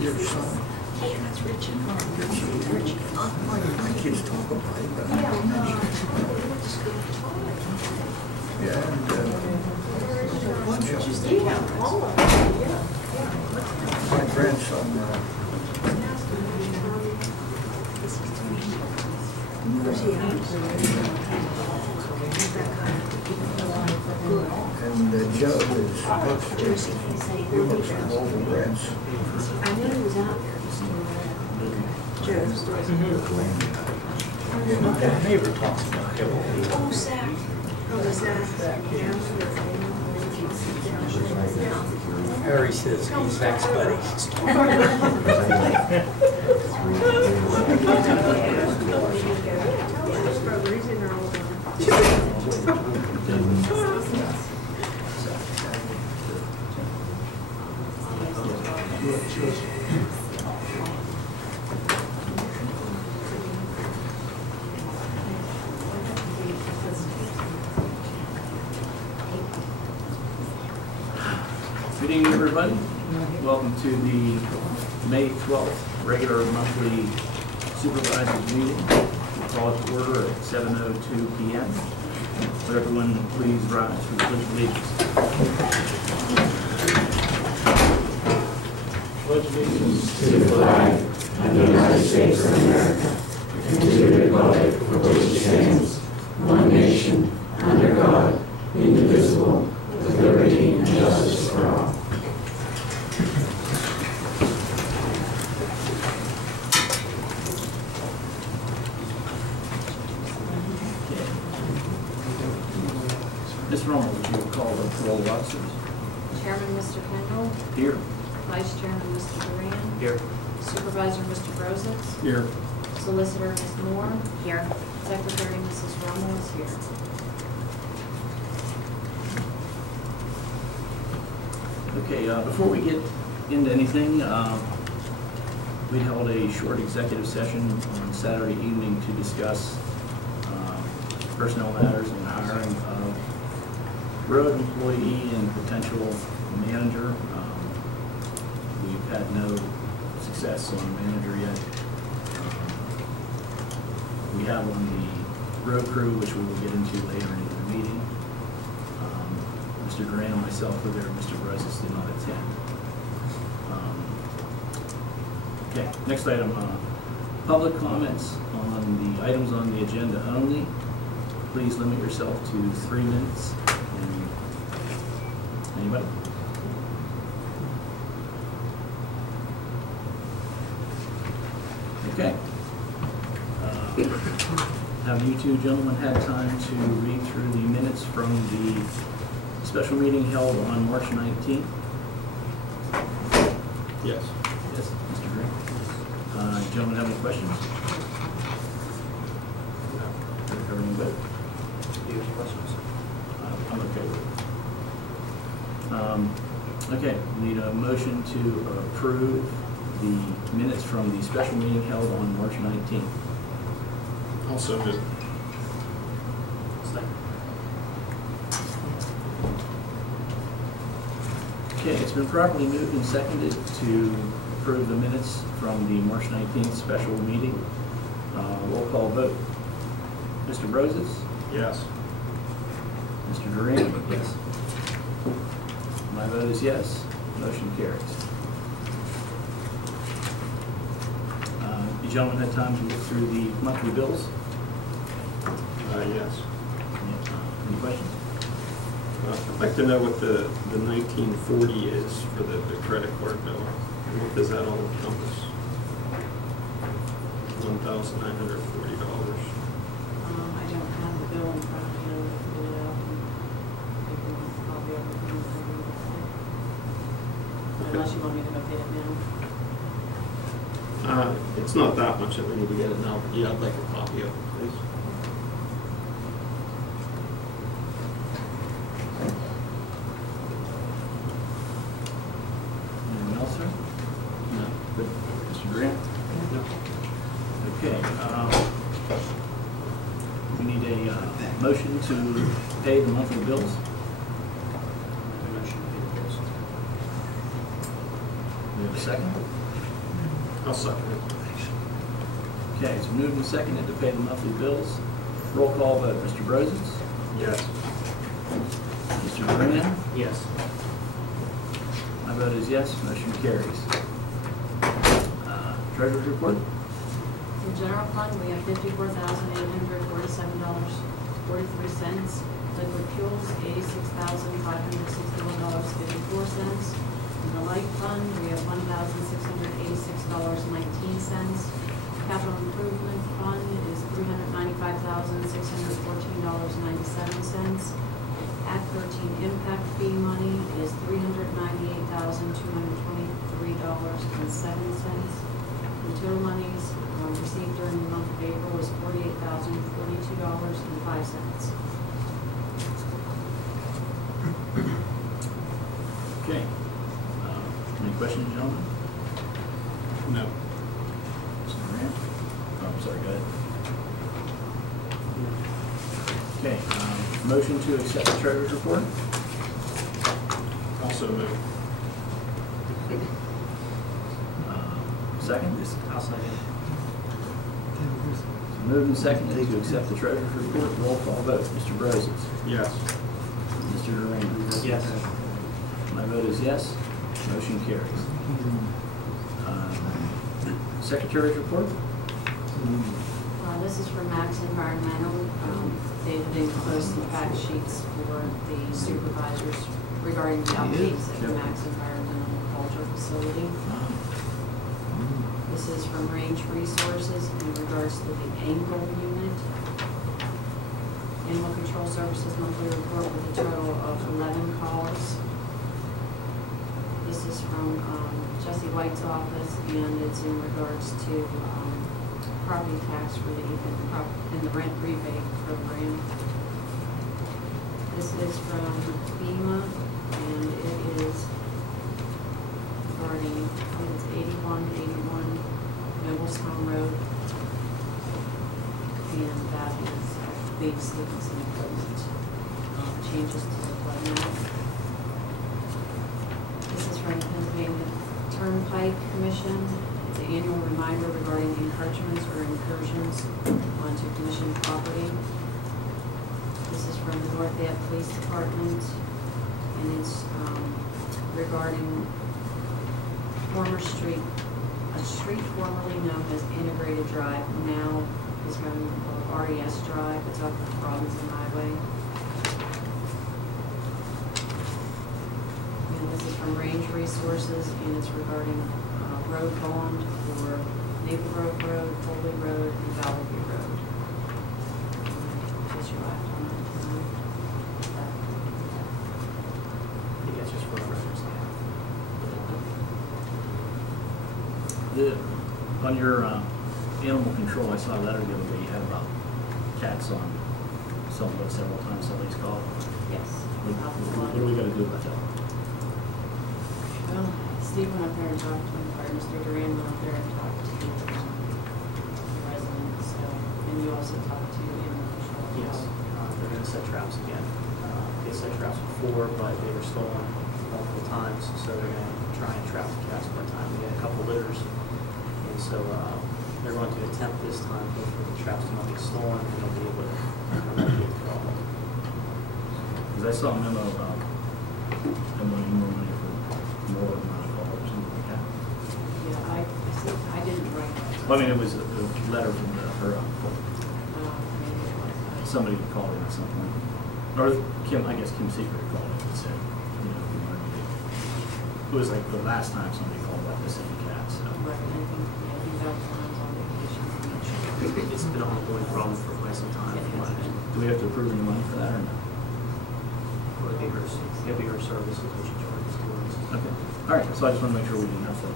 Your son. Yeah, that's Richard. Richard. My kids talk about it, but I don't mention it. Yeah, and a bunch of them. My grandson, and Joe is, he looks like all the reds. I knew he was out there. That neighbor talks about him. Oh, Zach. Oh, Zach. Harry says he's Zach's buddy. Good evening, everybody. Welcome to the May 12th regular monthly Supervisors meeting. We'll call it to order at 7:02 p.m. Would everyone please rise for the Pledge of Allegiance? Pledge allegiance to the flag of the United States of America and to the republic for which it stands, one nation, under God, indivisible, with liberty and justice for all. Ms. Rommel, would you call the roll of officers? Chairman, Mr. Kendall. Here. Vice Chairman, Mr. Duran. Here. Supervisor, Mr. Brozak. Here. Solicitor, Ms. Moore. Here. Secretary, Mrs. Rummel is here. Okay, before we get into anything, we held a short executive session on Saturday evening to discuss personnel matters and hiring of road employee and potential manager. We've had no success on manager yet. We have on the road crew, which we will get into later in the meeting. Mr. Duran and myself were there. Mr. Brozak did not attend. Okay, next item, public comments on the items on the agenda only. Please limit yourself to 3 minutes. Anybody? Okay. Have you two gentlemen had time to read through the minutes from the special meeting held on March 19th? Yes. Yes, Mr. Green. Gentlemen, have any questions? Everything good? Do you have questions? I'm okay with it. Okay, we need a motion to approve the minutes from the special meeting held on March 19th. Also good. Okay, it's been properly moved and seconded to approve the minutes from the March 19th special meeting. Roll call vote. Mr. Brozak? Yes. Mr. Duran? Yes. My vote is yes. Motion carries. You gentlemen had time to look through the monthly bills? Yes. Any questions? I'd like to know what the 1940 is for the credit card bill. What does that all encompass? $1,940. I don't have the bill in front of me. I will pull it out and give you a copy of it. Unless you want me to go get it now. It's not that much that we need to get it now, but yeah, I'd like a copy of it, please. Anyone else, sir? No. Good. Mr. Grant? No. Okay. We need a motion to pay the monthly bills. We have a second? I'll second it. Okay, it's moved and seconded to pay the monthly bills. Roll call vote, Mr. Brosens? Yes. Mr. Duran? Yes. My vote is yes, motion carries. Treasurer's report? In general fund, we have $54,847.43. Liquid fuels, $86,561.54. In the light fund, we have $1,686.19. Capital improvement fund is $395,614.97. Act 13 impact fee money is $398,223.07. The total monies received during the month of April was $48,042.05. Okay. Any questions, gentlemen? No. Mr. Duran? Oh, I'm sorry, go ahead. Okay, motion to accept the treasurer's report? Also move. Second? I'll second. Moved and seconded to accept the treasurer's report. Roll call vote. Mr. Brosens? Yes. Mr. Duran? Yes. My vote is yes. Motion carries. Secretary's report? This is for Max Environmental. They post the fact sheets for the supervisors regarding the updates at the Max Environmental Culture Facility. This is from Range Resources in regards to the ankle unit. Animal Control Services monthly report with a total of 11 calls. This is from Jesse White's office, and it's in regards to property tax relief in the rent rebate program. This is from FEMA, and it is regarding, I think it's 8181 Noblestone Road, and that is big savings and equipment changes to the flood map. This is from the Pennsylvania Turnpike Commission. It's an annual reminder regarding the encroachments or incursions onto commission property. This is from the North Fayette Police Department, and it's regarding former street, a street formerly known as Integrated Drive, now is known as RES Drive. It's off of Robinson Highway. And this is from Range Resources, and it's regarding road bond for Maple Grove Road, Foley Road, and Valley View Road. Just your last one. I think that's just for reference. On your animal control, I saw a letter the other day you had about cats on some book several times, somebody's called. Yes. What are we gonna do about that? Well, Steve went up there and talked to him, or Mr. Duran went up there and talked to the residents, so, and you also talked to animal control. Yes, they're gonna set traps again. They set traps before, but they were stolen multiple times, so they're gonna try and trap the cats one time. We had a couple litters, and so they're going to attempt this time, hopefully the traps will not get stolen, and they'll be able to eradicate the problem. Because I saw a memo about them wanting more money for more amount of calls or something like that. Yeah, I didn't write that. Well, I mean, it was a letter from her, Maybe it was. somebody called in at some point. Or Kim, I guess Kim Secret called in and said, you know, we wanted to, it was like the last time somebody called about the same cat, so. Right, and I think, yeah, he was on vacation. I'm not sure. It's been an ongoing problem for quite some time. Do we have to approve any money for that or no? It'll be her services, which she charges to us. Okay, all right, so I just want to make sure we didn't have to,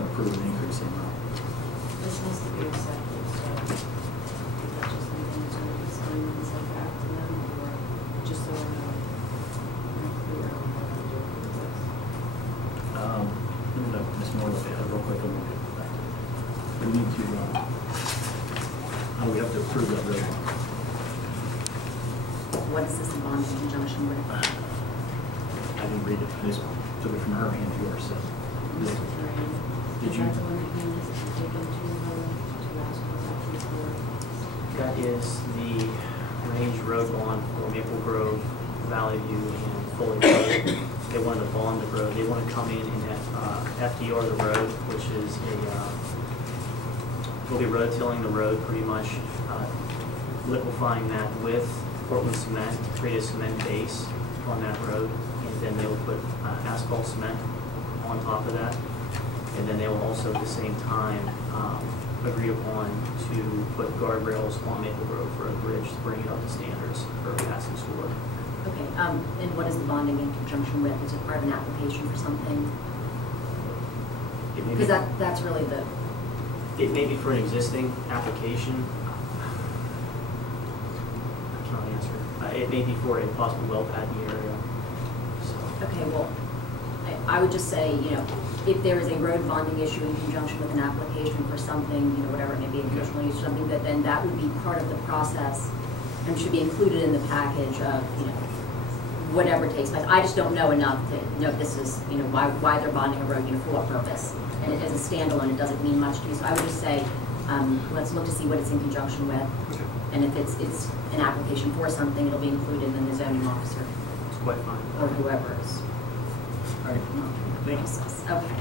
approve an increase in amount. This has to be accepted, so is that just something to sign and send back to them, or just so we're clear on what I'm doing with this? Let me know, Ms. Moore, look at it real quick, and we'll get back to it. We need to, we have to approve that road bond. What is this in bond in conjunction with? I didn't read it, I just took it from her hand to yours, so. Did you- Is that the one that you taken to ask for that before? That is the range road bond for Maple Grove, Valley View, and Foley Road. They wanted to bond the road. They want to come in and FDR the road, which is we'll be road tilling the road pretty much, liquefying that with Portland cement to create a cement base on that road. And then they will put asphalt cement on top of that. And then they will also at the same time agree upon to put guardrails on Maple Grove Road Bridge to bring it up to standards for passing sewer. Okay, and what is the bonding in conjunction with? Is it part of an application for something? It may be- Because that's really the, It may be for an existing application. I cannot answer. It may be for a possible well pad in the area. So, okay, well, I would just say, you know, if there is a road bonding issue in conjunction with an application for something, you know, whatever it may be, additional use or something, then that would be part of the process and should be included in the package of, you know, whatever takes place. I just don't know enough to know if this is, you know, why they're bonding a road, you know, for what purpose. And as a standalone, it doesn't mean much to you. So I would just say, let's look to see what it's in conjunction with. okay. And if it's an application for something, it'll be included in the zoning officer It's quite fine. or whoever is All right. monitoring the Thank you. process. Okay.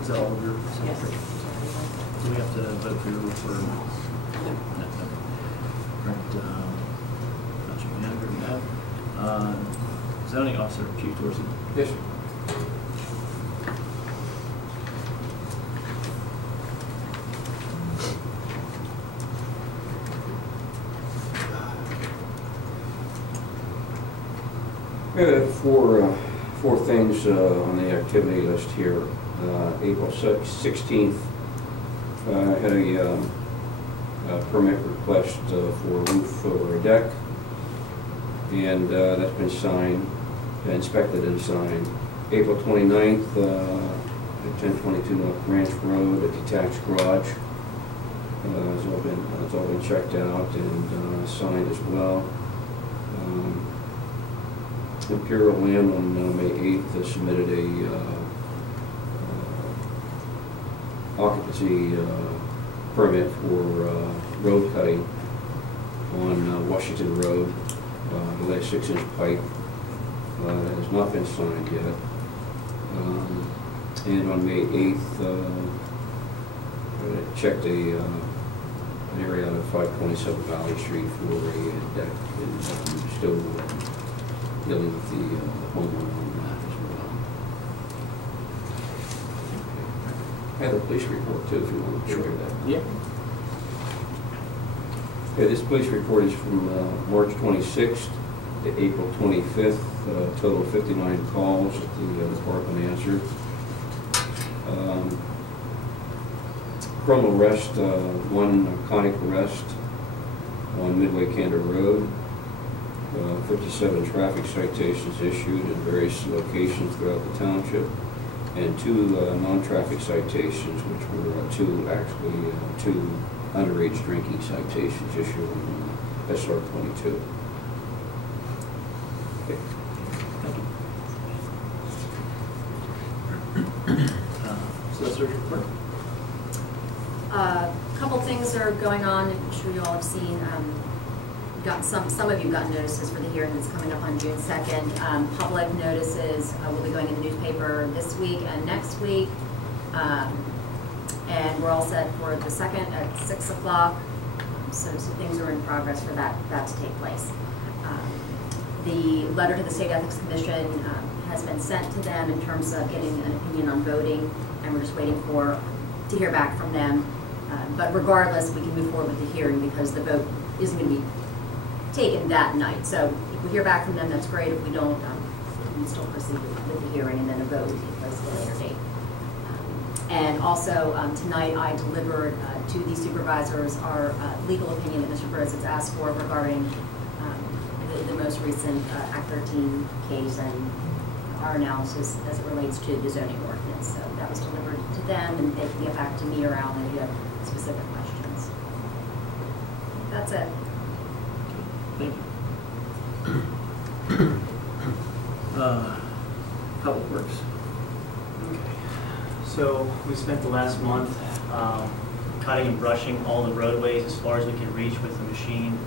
Is that all of your? Yes. Do we have to vote for your referral? No. All right, Township Manager, no. Zoning Officer, Chief Dorsey. Yes, sir. Four things on the activity list here. April 16th, I had a permit request for a roof over a deck, and that's been signed, inspected and signed. April 29th, at 1022 North Branch Road, a detached garage. It's all been checked out and signed as well. Imperial Land on May 8th submitted a occupancy permit for road cutting on Washington Road, to lay a 6-inch pipe. That has not been signed yet. And on May 8th, I checked an area out of 527 Valley Street for a deck, and still dealing with the homeowner on that as well. I have the police report too, if you want to share that. Yeah. Okay, this police report is from March 26th to April 25th. Total 59 calls that the department answered. Criminal arrest, one narcotic arrest on Midway Cantor Road. 57 traffic citations issued in various locations throughout the township, and 2 non-traffic citations, which were two underage drinking citations issued on SR 22. Okay. Thank you. Solicitor's report? A couple things are going on. I'm sure you all have seen. Got some of you got notices for the hearing that's coming up on June 2nd. Public notices will be going in the newspaper this week and next week. And we're all set for the 2nd at 6 o'clock. So things are in progress for that to take place. The letter to the State Ethics Commission has been sent to them in terms of getting an opinion on voting, and we're just waiting to hear back from them. But regardless, we can move forward with the hearing because the vote isn't going to be taken that night. So if we hear back from them, that's great. If we don't, we can still proceed with the hearing, and then a vote will take place at a later date. And also, tonight I delivered to the supervisors our legal opinion that Mr. Burris has asked for regarding the most recent Act 13 case and our analysis as it relates to the zoning ordinance. So that was delivered to them, and they can get back to me around if you have specific questions. That's it. Thank you. Public Works. So we spent the last month cutting and brushing all the roadways as far as we could reach with the machine.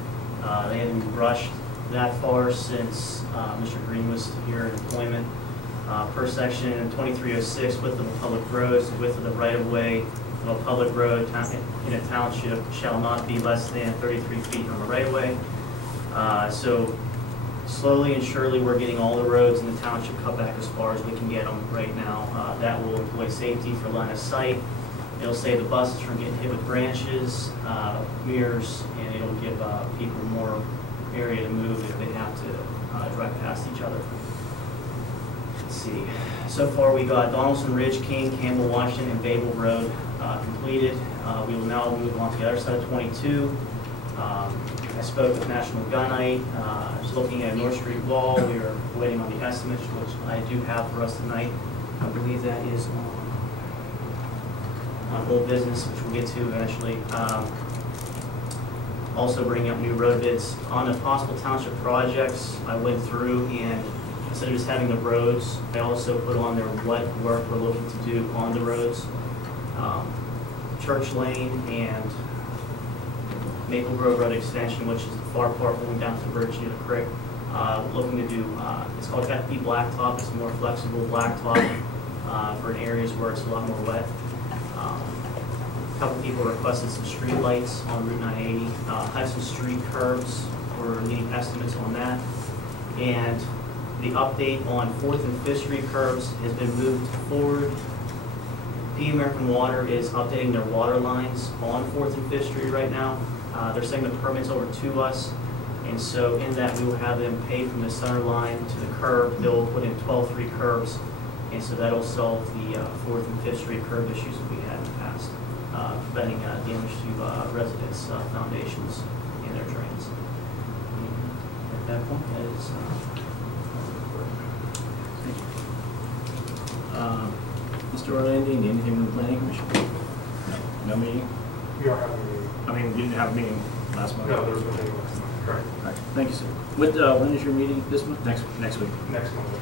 They haven't been brushed that far since Mr. Green was here in employment. Per section 2306, width of a public road, the width of the right-of-way of a public road in a township shall not be less than 33 feet from a right-of-way. So slowly and surely, we're getting all the roads in the township cut back as far as we can get them right now. That will employ safety for line of sight. It'll save the buses from getting hit with branches, mirrors, and it'll give people more area to move if they have to drive past each other. Let's see. So far, we got Donaldson Ridge, King, Campbell, Washington, and Babel Road completed. We will now move on to the other side of 22. I spoke with National Gunite, just looking at North Street Wall. We are waiting on the estimates, which I do have for us tonight. I believe that is on old business, which we'll get to eventually. Also bringing up new road bids. On the possible township projects, I went through and instead of just having the roads, I also put on there what work we're looking to do on the roads. Church Lane and Maple Grove Road Extension, which is the far part going down to Virginia Creek. Looking to do, it's called FP Blacktop. It's a more flexible blacktop for in areas where it's a lot more wet. A couple people requested some street lights on Route 980. Hudson Street curbs, we're needing estimates on that. And the update on 4th and 5th Street curbs has been moved forward. P American Water is updating their water lines on 4th and 5th Street right now. They're sending the permits over to us, and so in that we will have them pay from the center line to the curb. They'll put in 12-3 curbs, and so that'll solve the 4th and 5th Street curb issues that we had in the past, preventing damage to residents' foundations and their drains. And at that point, that is Mr. Orlandi, anything from the Planning Commission? No meeting? We are having a meeting. I mean, you didn't have a meeting last month? No, there was no meeting last month. Correct. All right, thank you, sir. What, when is your meeting this month? Next week? Next Monday.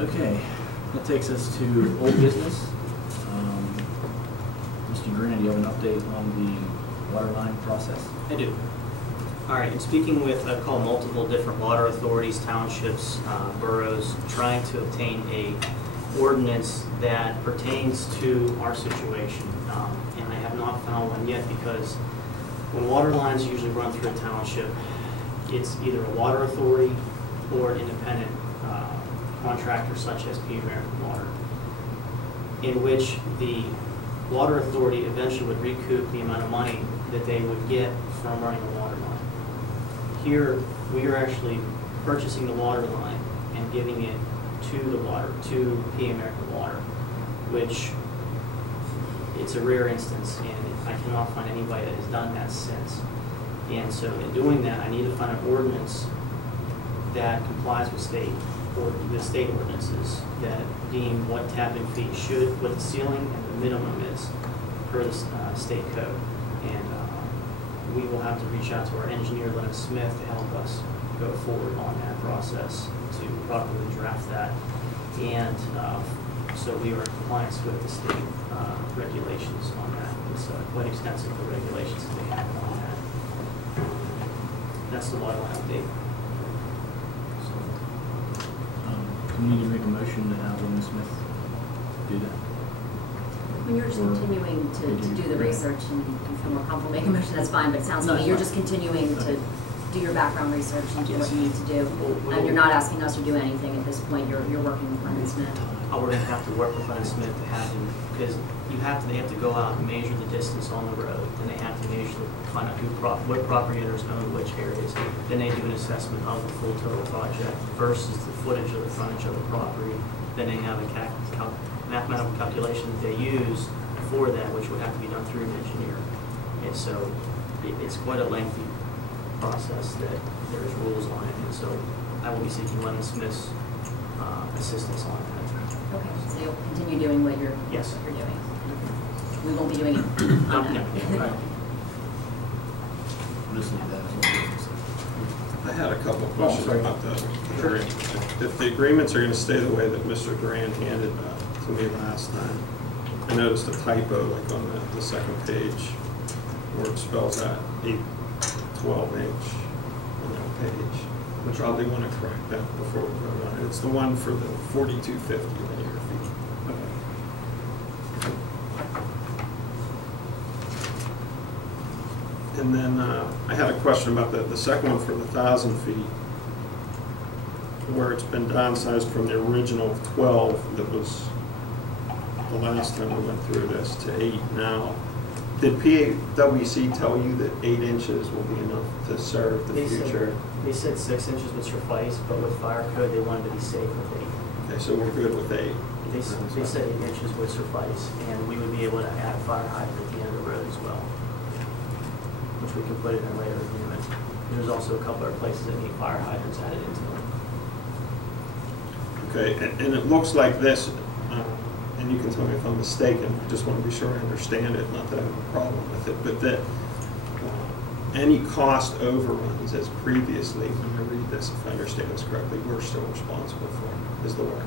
Okay, that takes us to old business. Mr. Green, do you have an update on the water line process? I do. All right, and speaking with, I've called multiple different water authorities, townships, boroughs, trying to obtain a ordinance that pertains to our situation. And I have not found one yet because when water lines usually run through a township, it's either a water authority or an independent contractor such as P American Water, in which the water authority eventually would recoup the amount of money that they would get from running a water line. Here, we are actually purchasing the water line and giving it to P American Water, which it's a rare instance, and I cannot find anybody that has done that since. And so in doing that, I need to find an ordinance that complies with the state ordinances that deem what tapping fee should, what the ceiling and the minimum is per the state code. And we will have to reach out to our engineer, Leonard Smith, to help us go forward on that process to properly draft that. And so we are in compliance with the state regulations on that. It's quite extensive, the regulations that they have on that. That's the water line update. Do you need to make a motion to have Leonard Smith do that? When you're just continuing to do the research and you feel more comfortable making a motion, that's fine, but it sounds to me you're just continuing to do your background research and do what you need to do. And you're not asking us to do anything at this point, you're working with Leonard Smith. Oh, we're gonna have to work with Leonard Smith to have him, because they have to go out and measure the distance on the road, and they have to find out what property owners own which areas. Then they do an assessment of the full total project versus the footage of the frontage of the property. Then they have a mathematical calculation that they use for that, which would have to be done through an engineer. And so it's quite a lengthy process that there's rules on it. And so I will be seeking Leonard Smith's assistance on that. Okay, so you'll continue doing what you're Yes. doing. We won't be doing it. No. Right. Just leave that as one business. I had a couple of questions sorry. about the agreement. If the agreements are going to stay the way that Mr. Duran handed to me last time, I noticed a typo like on the second page where it spells out 8/12" on that page. We probably want to correct that before we vote on it. It's the one for the 4,250 linear feet. And then I had a question about the second one for the 1,000 feet, where it's been downsized from the original 12 that was the last time we went through this to 8 now. Did PWC tell you that 8 inches will be enough to serve the future? They said 6 inches would suffice, but with fire code, they wanted to be safe with 8. Okay, so we're good with 8. They said 8 inches would suffice, and we would be able to add fire hydrant at the end of the road as well, which we can put in a later agreement. There's also a couple other places that need fire hydrants added into them. Okay, and it looks like this, and you can tell me if I'm mistaken, I just want to be sure I understand it, not that I have a problem with it, but that any cost overruns as previously, when I read this, if I understand this correctly, we're still responsible for, is the way I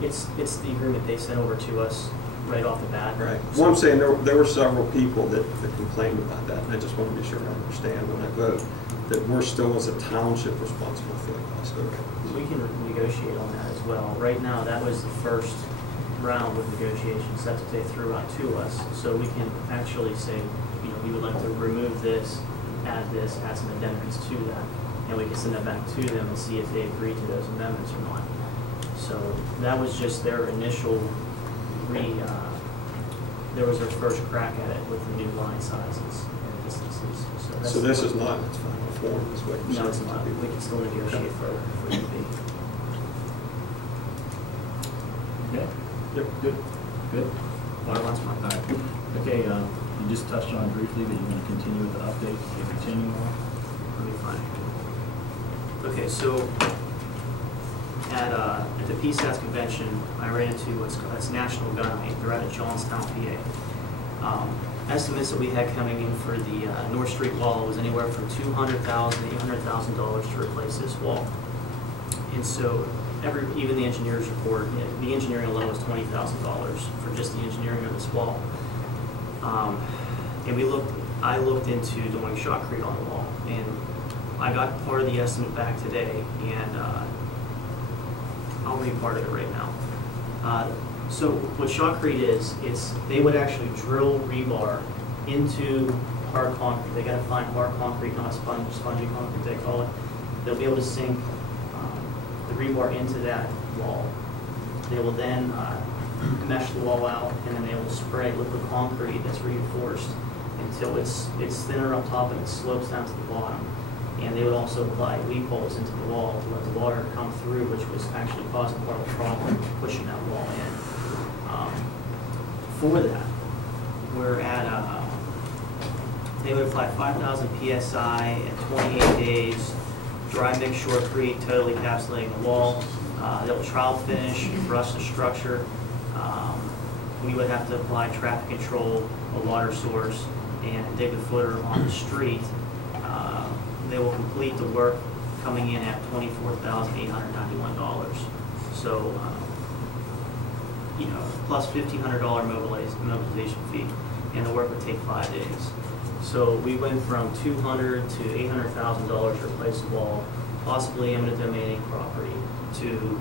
read It's the agreement they sent over to us right off the bat. it. Right. Well, I'm saying there were several people that complained about that, and I just want to be sure I understand when I vote that we're still as a township responsible for the cost overruns. We can negotiate on that as well. Right now, that was the first round of negotiations. That's what they threw out to us. So we can actually say, we would like to remove this, add some addendums to that, and we can send that back to them and see if they agree to those amendments or not. So that was just their initial there was their first crack at it with the new line sizes and distances. So this is not in its final form, is what you're saying? No, it's not. We can still negotiate further if we need be. Okay? Yep. Good? Water line's fine. All right. Okay, you just touched on it briefly, but you're going to continue with the update. Can you continue on? Let me find it. Okay, so at the PSATS convention, I ran into it's National Gun Night. They're out at Johnstown, PA. Estimates that we had coming in for the North Street wall was anywhere from $200,000 to $800,000 to replace this wall. And so even the engineer's report, the engineering alone was $20,000 for just the engineering of this wall. And I looked into doing shotcrete on the wall, and I got part of the estimate back today, and I'll read part of it right now. So what shotcrete is, they would actually drill rebar into hard concrete. They got to find hard concrete, not spongy concrete they call it. They'll be able to sink the rebar into that wall. They will then mesh the wall out, and then they will spray liquid concrete that's reinforced until it's thinner up top and it slopes down to the bottom. And they would also apply weep holes into the wall to let the water come through, which was actually causing part of the problem, pushing that wall in. For that, we're at, they would apply 5,000 PSI at 28 days, dry mix shotcrete, totally encapsulating the wall. They'll trowel finish, brush the structure. We would have to apply traffic control, a water source, and dig the footer on the street. They will complete the work coming in at $24,891. So, plus $1,500 mobilization fee, and the work would take 5 days. So we went from $200,000 to $800,000 to replace the wall, possibly eminent domain property, to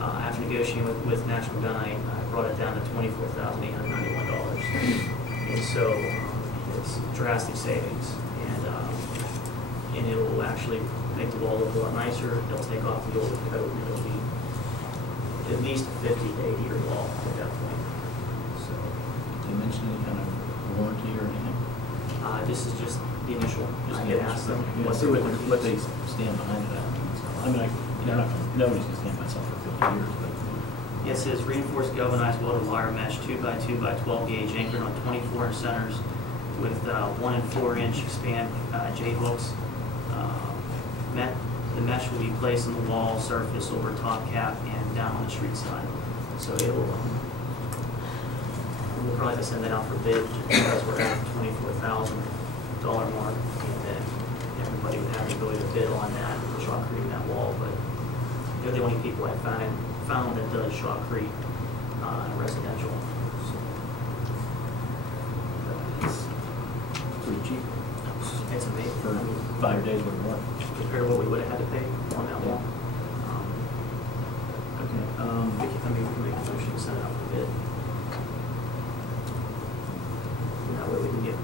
after negotiating with National Gun Night, I brought it down to $24,891. And so it's drastic savings. And it will actually make the wall look a lot nicer. They'll take off the older coat, and it'll be at least a 50 to 80-year wall at that point. So, Did you mention any kind of warranty or anything? this is just the initial. Just get asked them Yeah, what see they what they stand behind it at. I mean, nobody's going to stand by something for 50 years, but. It says reinforced galvanized welded wire mesh 2x2x12 gauge anchored on 24 inch centers with 1 and 4 inch expand J hooks. The mesh will be placed on the wall surface over top cap and down on the street side. So it'll, we'll probably have to send that out for bid because we're at the $24,000 mark, and then everybody would have the ability to bid on that, for shotcreting that wall, but they're the only people I found that does shotcrete residential. So, It's pretty cheap it's amazing. for I mean, 5 days worth of work. compared to what we would have had to pay on that wall. Okay, I mean, we can make a motion to send it out for bid. And that way we can get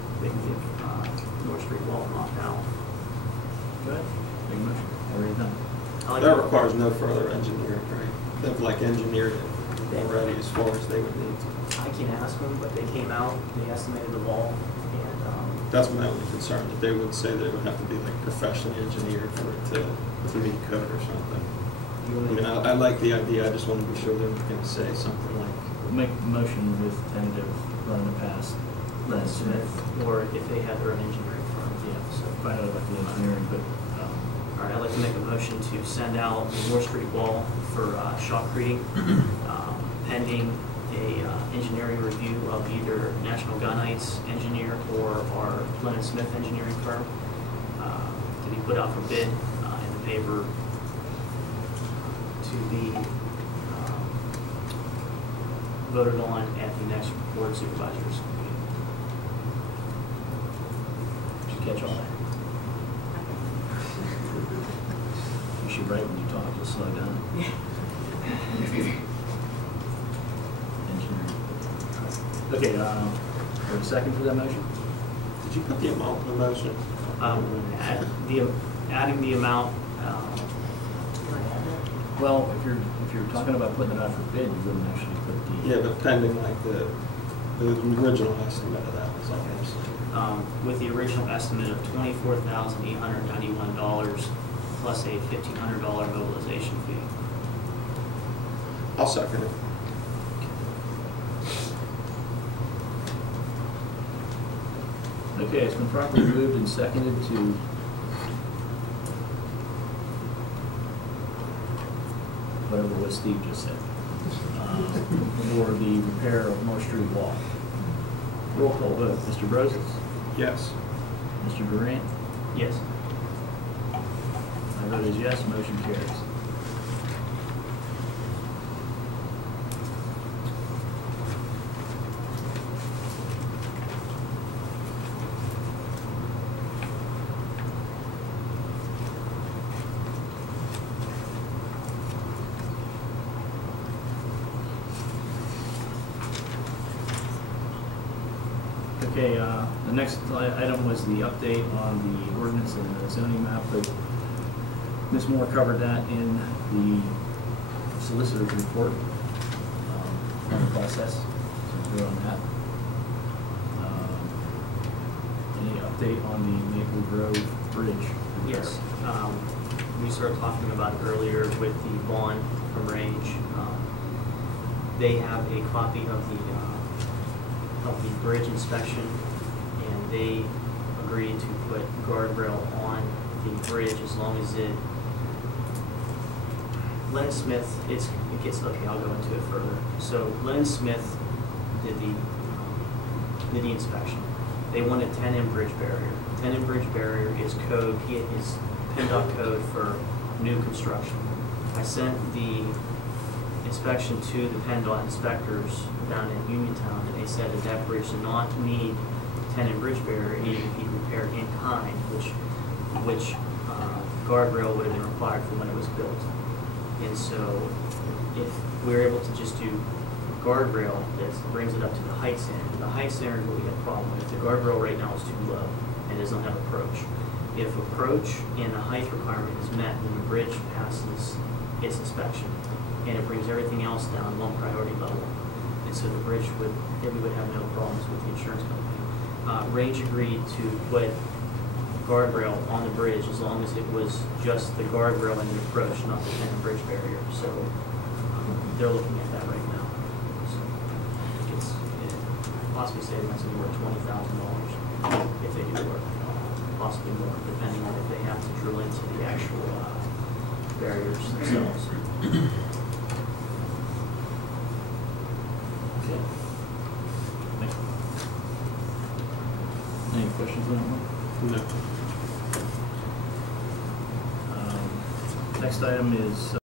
North Street wall knocked out. go ahead, make a motion, already done. I like That requires no further engineering, right? They've like engineered it already as far as they would need to. I can ask them, but they came out, they estimated the wall, and, That's my only concern, that they would say that it would have to be like professionally engineered for it to meet code or something. you I mean, I like the idea, I just want to be sure they're going to say something like, We'll make a motion with tentative running it past Len Smith, or if they had their own engineering firm. Yeah, so find out about the engineering, but, All right, I'd like to make a motion to send out the North Street wall for shotcreting, pending a engineering review of either National Gunite's engineer or our Len Smith engineering firm, to be put out for bid in the paper to be voted on at the next Board of Supervisors meeting. did you catch all that? You should write when you talk, you'll slow down. Engineering. Okay, for a second for that motion? did you put the amount in the motion? Adding the amount, Well, if you're talking about putting it out for bid, you wouldn't actually put the. Yeah, but pending like the original estimate of that was all I'm saying. with the original estimate of $24,891 plus a $1,500 mobilization fee. I'll second it. Okay, it's been properly moved and seconded to whatever what Steve just said, for the repair of North Street wall. Roll call vote, Mr. Broses, Yes. Mr. Durant, Yes. my vote is yes, motion carries. Okay, the next item was the update on the ordinance and the zoning map, but Ms. Moore covered that in the solicitor's report on the process, so we're on that. Any update on the Maple Grove Bridge? Yes. We started talking about it earlier with the bond from Range. They have a copy of the bridge inspection, and they agreed to put guardrail on the bridge as long as it. Len Smith, it gets okay. I'll go into it further. So Len Smith did the inspection. They wanted 10M bridge barrier. 10M bridge barrier is code. Is PennDOT code for new construction. I sent the inspection to the PennDOT inspectors down in Uniontown, and they said that bridge did not need 10M bridge barrier. It needed to be repaired in kind, which guardrail would have been required for when it was built. And so, if we were able to just do guardrail that brings it up to the height standard, the height standard will be a problem. If the guardrail right now is too low and does not have approach, if approach and the height requirement is met, then the bridge passes its inspection, and it brings everything else down one priority level. And so the bridge we would have no problems with the insurance company. Range agreed to put guardrail on the bridge as long as it was just the guardrail and the approach, not the 10 bridge barrier. So they're looking at that right now. So it possibly saving us anywhere $20,000 if they do work, possibly more, depending on if they have to drill into the actual barriers themselves. Any questions on that one? No. Next item is